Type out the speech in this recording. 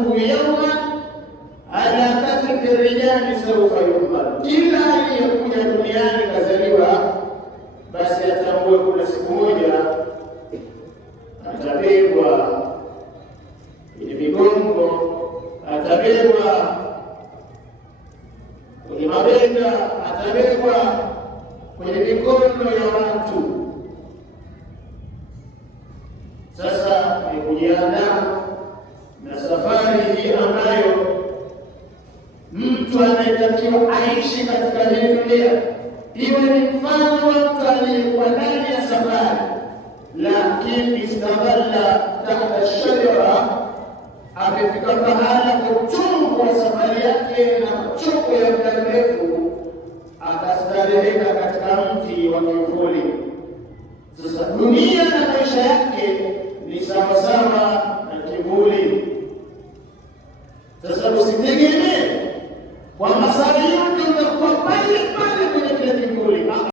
annahu yawman ala katika rijali sawfa yuqbal. Kila aliyekuja duniani kazaliwa, basi atambue kuna siku moja atabebwa kwenye migongo, atabebwa kwenye mabega, atabebwa kwenye mikono ya watu. Sasa ni kujiandaa na safari hii ambayo mtu anayetakiwa aishi katika hii dunia iwe ni mfano wa mtu aliyekuwa ndani ya safari, lakini istadalla tahta shajara, amefika pahala kwa uchungu wa safari yake na machoko ya muda mrefu, akastareheka katika mti wa kivuli. Sasa dunia na maisha yake ni sawasawa na kivuli. Sasa usitegemee kwa masaa yote